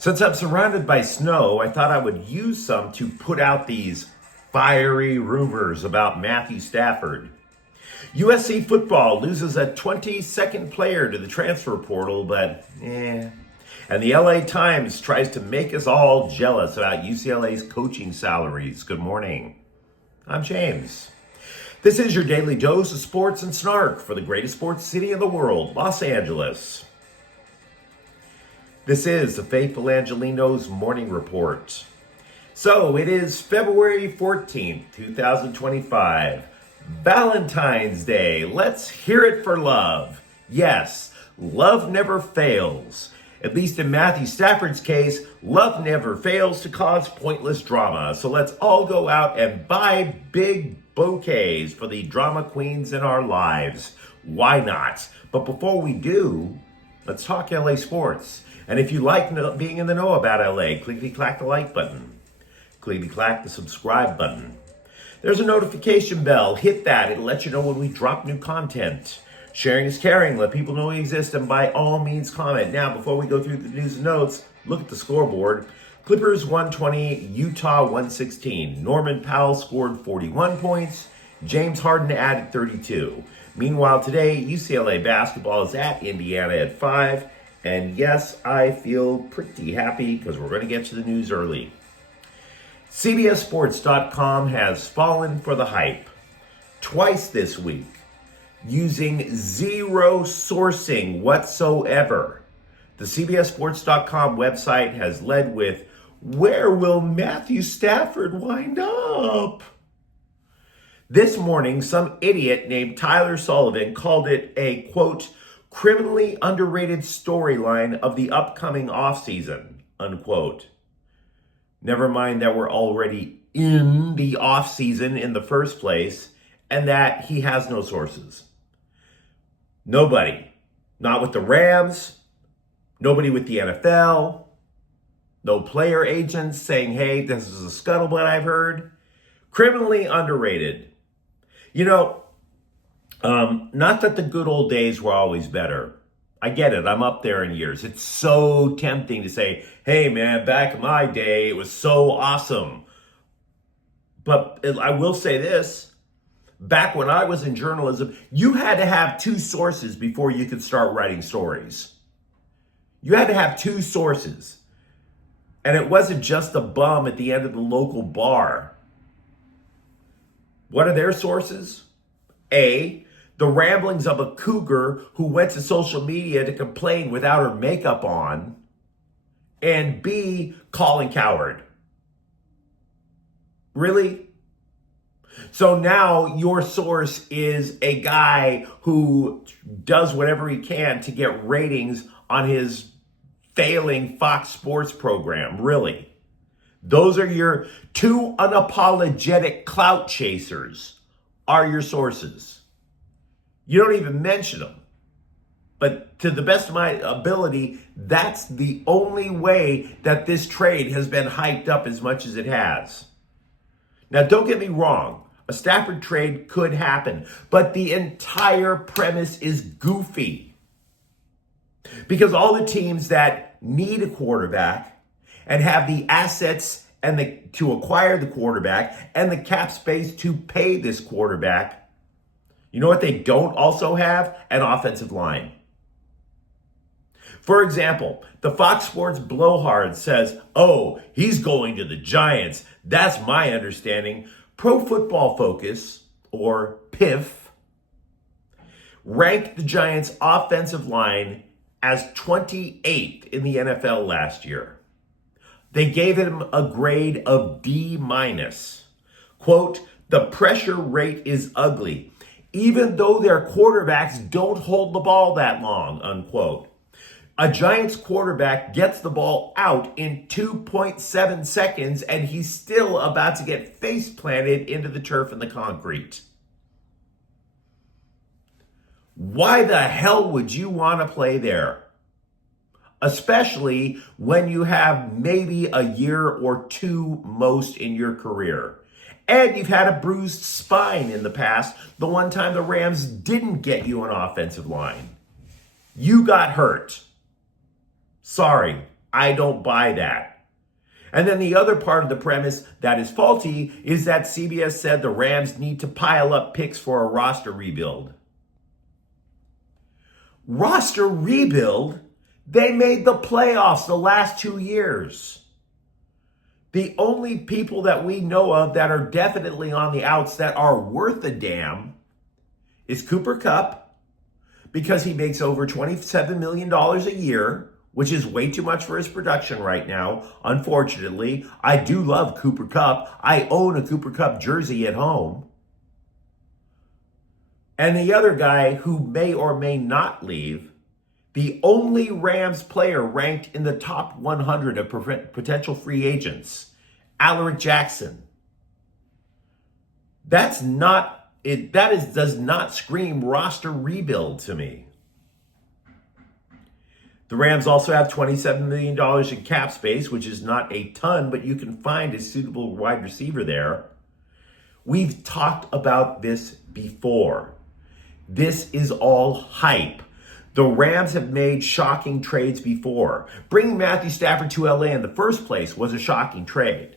Since I'm surrounded by snow, I thought I would use some to put out these fiery rumors about Matthew Stafford. USC football loses a 22nd player to the transfer portal, but And the LA Times tries to make us all jealous about UCLA's coaching salaries. Good morning. I'm James. This is your daily dose of sports and snark for the greatest sports city in the world, Los Angeles. This is the faithful Angelenos morning report. So it is February 14th, 2025, Valentine's Day. Let's hear it for love. Yes, love never fails. At least in Matthew Stafford's case, love never fails to cause pointless drama. So let's all go out and buy big bouquets for the drama queens in our lives. Why not? But before we do, let's talk LA sports. And if you like being in the know about LA, clickety-clack the like button. Clickety-clack the subscribe button. There's a notification bell. Hit that. It'll let you know when we drop new content. Sharing is caring. Let people know we exist, and by all means comment. Now, before we go through the news and notes, look at the scoreboard. Clippers 120, Utah 116. Norman Powell scored 41 points. James Harden added 32. Meanwhile, today, UCLA basketball is at Indiana at 5. And yes, I feel pretty happy because we're going to get to the news early. CBSSports.com has fallen for the hype twice this week, using zero sourcing whatsoever. The CBSSports.com website has led with, "Where will Matthew Stafford wind up?" This morning, some idiot named Tyler Sullivan called it a, quote, criminally underrated storyline of the upcoming offseason, unquote. Never mind that we're already in the offseason in the first place and that he has no sources. Nobody. Not with the Rams. Nobody with the NFL. No player agents saying, hey, this is a scuttlebutt I've heard. Criminally underrated. You know, not that the good old days were always better. I get it. I'm up there in years. It's so tempting to say, hey, man, back in my day, it was so awesome. But I will say this. Back when I was in journalism, you had to have two sources before you could start writing stories. You had to have two sources. And it wasn't just a bum at the end of the local bar. What are their sources? A, the ramblings of a cougar who went to social media to complain without her makeup on. And B, Colin Cowherd. Really? So now your source is a guy who does whatever he can to get ratings on his failing Fox Sports program. Really? Those are your two unapologetic clout chasers are your sources. You don't even mention them. But to the best of my ability, that's the only way that this trade has been hyped up as much as it has. Now, don't get me wrong. A Stafford trade could happen, but the entire premise is goofy. Because all the teams that need a quarterback and have the assets and to acquire the quarterback and the cap space to pay this quarterback, you know what they don't also have? An offensive line. For example, the Fox Sports blowhard says, oh, he's going to the Giants. That's my understanding. Pro Football Focus, or PIF, ranked the Giants' offensive line as 28th in the NFL last year. They gave him a grade of D-. Quote, the pressure rate is ugly, even though their quarterbacks don't hold the ball that long, unquote. A Giants quarterback gets the ball out in 2.7 seconds, and he's still about to get face planted into the turf and the concrete. Why the hell would you want to play there? Especially when you have maybe a year or two most in your career. And you've had a bruised spine in the past, the one time the Rams didn't get you an offensive line. You got hurt. Sorry, I don't buy that. And then the other part of the premise that is faulty is that CBS said the Rams need to pile up picks for a roster rebuild. Roster rebuild? They made the playoffs the last 2 years. The only people that we know of that are definitely on the outs that are worth a damn is Cooper Kupp, because he makes over $27 million a year, which is way too much for his production right now. Unfortunately, I do love Cooper Kupp. I own a Cooper Kupp jersey at home. And the other guy who may or may not leave, the only Rams player ranked in the top 100 of potential free agents, Alaric Jackson. Does not scream roster rebuild to me. The Rams also have $27 million in cap space, which is not a ton, but you can find a suitable wide receiver there. We've talked about this before. This is all hype. The Rams have made shocking trades before. Bringing Matthew Stafford to LA in the first place was a shocking trade.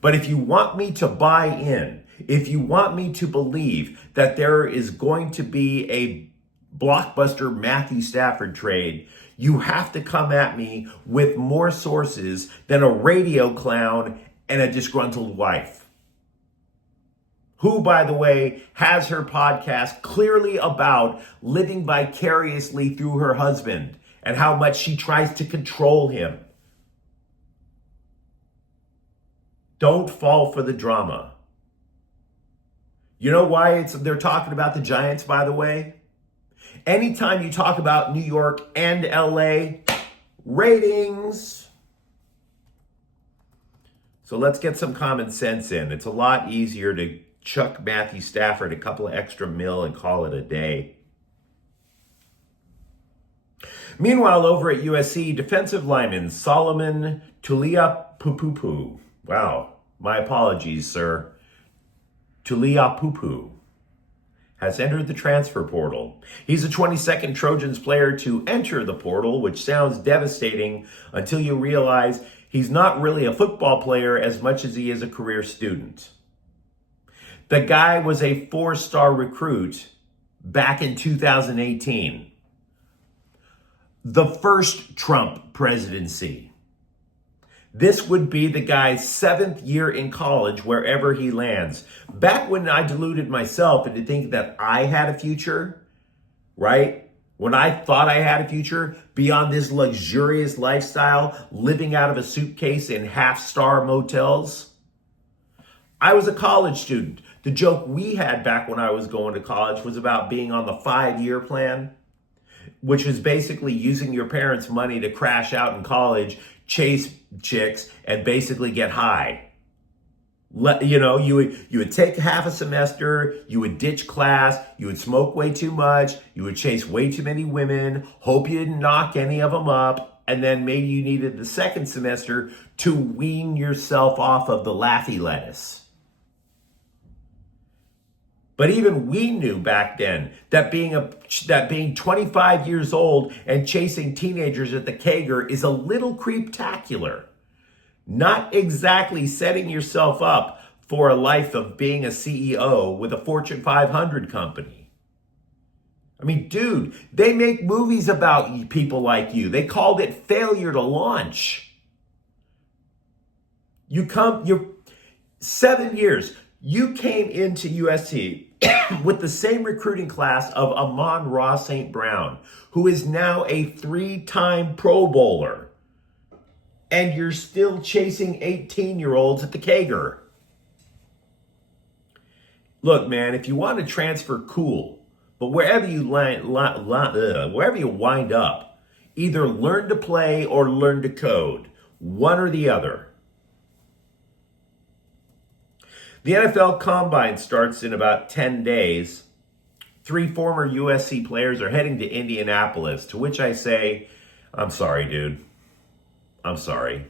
But if you want me to buy in, if you want me to believe that there is going to be a blockbuster Matthew Stafford trade, you have to come at me with more sources than a radio clown and a disgruntled wife, who, by the way, has her podcast clearly about living vicariously through her husband and how much she tries to control him. Don't fall for the drama. You know why they're talking about the Giants, by the way? Anytime you talk about New York and LA, ratings. So let's get some common sense in. It's a lot easier to chuck Matthew Stafford a couple of extra mil and call it a day. Meanwhile, over at USC, defensive lineman Solomon Tuliaupupu. Wow, my apologies, sir. Tuliaupupu has entered the transfer portal. He's a 22nd Trojans player to enter the portal, which sounds devastating until you realize he's not really a football player as much as he is a career student. The guy was a 4-star recruit back in 2018. The first Trump presidency. This would be the guy's 7th year in college wherever he lands. Back when I deluded myself into thinking that I had a future, right? When I thought I had a future beyond this luxurious lifestyle, living out of a suitcase in half-star motels, I was a college student. The joke we had back when I was going to college was about being on the 5-year plan, which was basically using your parents' money to crash out in college, chase chicks, and basically get high. You would take half a semester, you would ditch class, you would smoke way too much, you would chase way too many women, hope you didn't knock any of them up, and then maybe you needed the second semester to wean yourself off of the laffy lettuce. But even we knew back then that being 25 years old and chasing teenagers at the Kager is a little creeptacular. Not exactly setting yourself up for a life of being a CEO with a Fortune 500 company. I mean, dude, they make movies about people like you. They called it failure to launch. You're 7 years. You came into USC with the same recruiting class of Amon-Ra St. Brown, who is now a 3-time Pro Bowler. And you're still chasing 18-year-olds at the Kager. Look, man, if you want to transfer, cool. But wherever you wind up, either learn to play or learn to code. One or the other. The NFL Combine starts in about 10 days. 3 former USC players are heading to Indianapolis, to which I say, I'm sorry, dude. I'm sorry.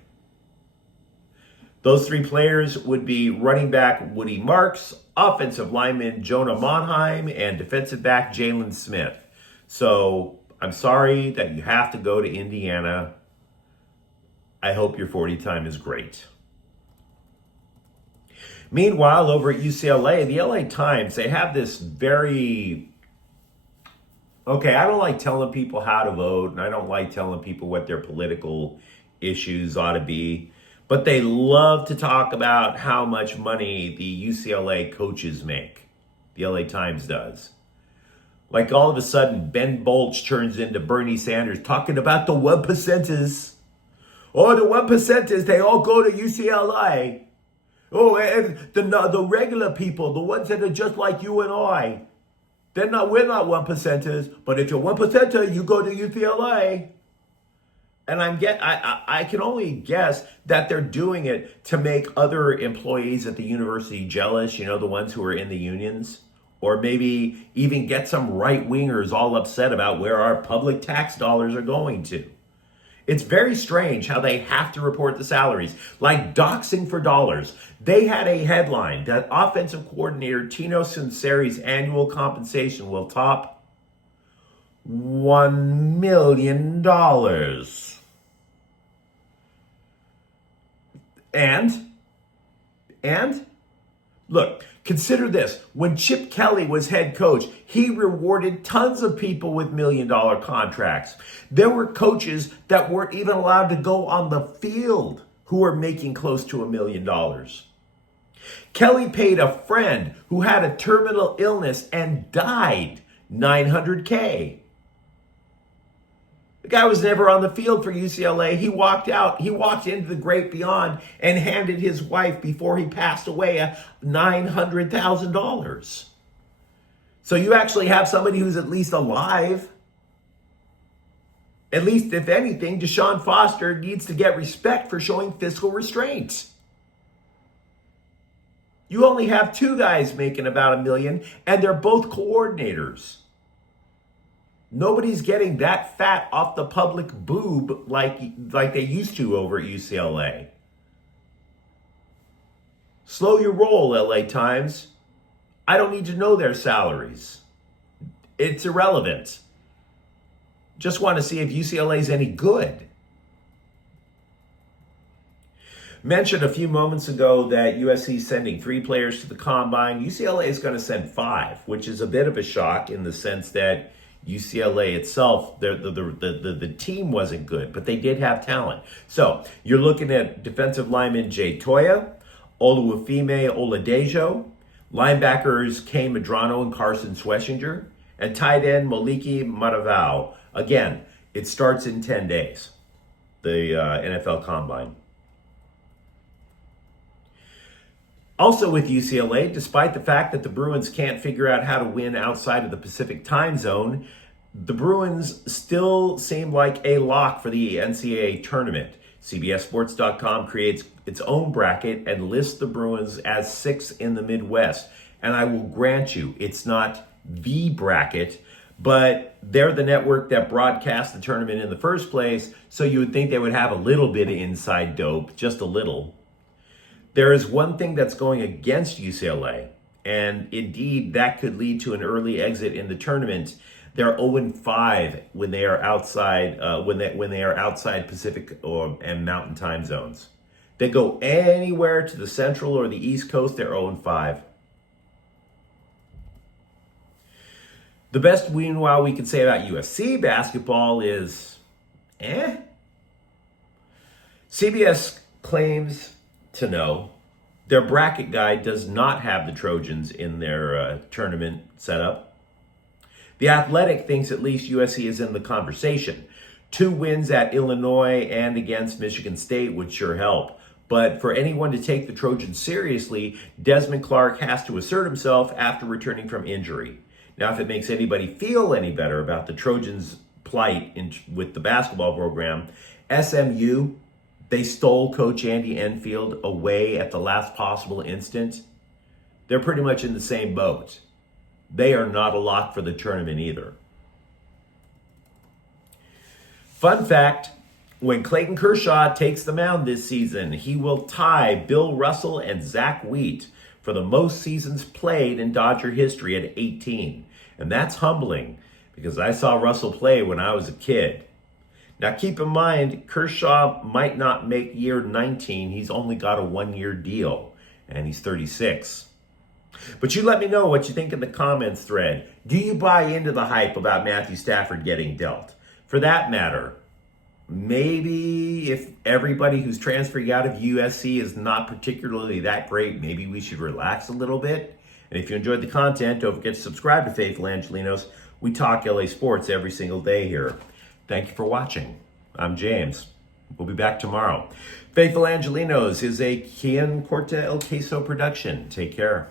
Those 3 players would be running back Woody Marks, offensive lineman Jonah Monheim, and defensive back Jalen Smith. So I'm sorry that you have to go to Indiana. I hope your 40 time is great. Meanwhile, over at UCLA, the LA Times, they have this very, okay, I don't like telling people how to vote, and I don't like telling people what their political issues ought to be, but they love to talk about how much money the UCLA coaches make. The LA Times does. Like all of a sudden, Ben Bolch turns into Bernie Sanders talking about the 1%ers. Oh, the 1%ers, they all go to UCLA. Oh, and the regular people, the ones that are just like you and I, we're not 1%ers, but if you're 1%er, you go to UCLA. And I can only guess that they're doing it to make other employees at the university jealous, the ones who are in the unions, or maybe even get some right-wingers all upset about where our public tax dollars are going to. It's very strange how they have to report the salaries, like doxing for dollars. They had a headline that offensive coordinator Tino Sunseri's annual compensation will top $1 million. And look, consider this. When Chip Kelly was head coach, he rewarded tons of people with $1 million contracts. There were coaches that weren't even allowed to go on the field who were making close to $1 million. Kelly paid a friend who had a terminal illness and died $900K. The guy was never on the field for UCLA. He walked out. He walked into the great beyond and handed his wife, before he passed away, $900,000. So you actually have somebody who's at least alive. At least, if anything, Deshaun Foster needs to get respect for showing fiscal restraint. You only have two guys making about $1 million, and they're both coordinators. Nobody's getting that fat off the public boob like they used to over at UCLA. Slow your roll, LA Times. I don't need to know their salaries. It's irrelevant. Just want to see if UCLA's any good. Mentioned a few moments ago that USC is sending 3 players to the combine. UCLA is going to send 5, which is a bit of a shock in the sense that UCLA itself, the team wasn't good, but they did have talent. So you're looking at defensive lineman Jay Toya, Oluwafemi Oladejo, linebackers Kay Medrano and Carson Sweshinger, and tight end Moliki Matavao. Again, it starts in 10 days, the NFL Combine. Also with UCLA, despite the fact that the Bruins can't figure out how to win outside of the Pacific time zone, the Bruins still seem like a lock for the NCAA tournament. CBSSports.com creates its own bracket and lists the Bruins as 6th in the Midwest. And I will grant you, it's not the bracket, but they're the network that broadcast the tournament in the first place, so you would think they would have a little bit of inside dope, just a little. There is one thing that's going against UCLA, and indeed that could lead to an early exit in the tournament. They're 0-5 when they are outside when they are outside Pacific and Mountain time zones. They go anywhere to the Central or the East Coast, they're 0-5. The best, meanwhile, we can say about USC basketball is, CBS claims to know their bracket guide does not have the Trojans in their tournament setup. The Athletic thinks at least USC is in the conversation. 2 wins at Illinois and against Michigan State would sure help. But for anyone to take the Trojans seriously, Desmond Clark has to assert himself after returning from injury. Now, if it makes anybody feel any better about the Trojans' plight with the basketball program, SMU, they stole Coach Andy Enfield away at the last possible instant. They're pretty much in the same boat. They are not a lock for the tournament either. Fun fact, when Clayton Kershaw takes the mound this season, he will tie Bill Russell and Zach Wheat for the most seasons played in Dodger history at 18. And that's humbling because I saw Russell play when I was a kid. Now keep in mind, Kershaw might not make year 19. He's only got a 1-year deal, and he's 36. But you let me know what you think in the comments thread. Do you buy into the hype about Matthew Stafford getting dealt? For that matter, maybe if everybody who's transferring out of USC is not particularly that great, maybe we should relax a little bit. And if you enjoyed the content, don't forget to subscribe to Faithful Angelenos. We talk LA sports every single day here. Thank you for watching. I'm James. We'll be back tomorrow. Faithful Angelenos is a Quien Corta El Queso production. Take care.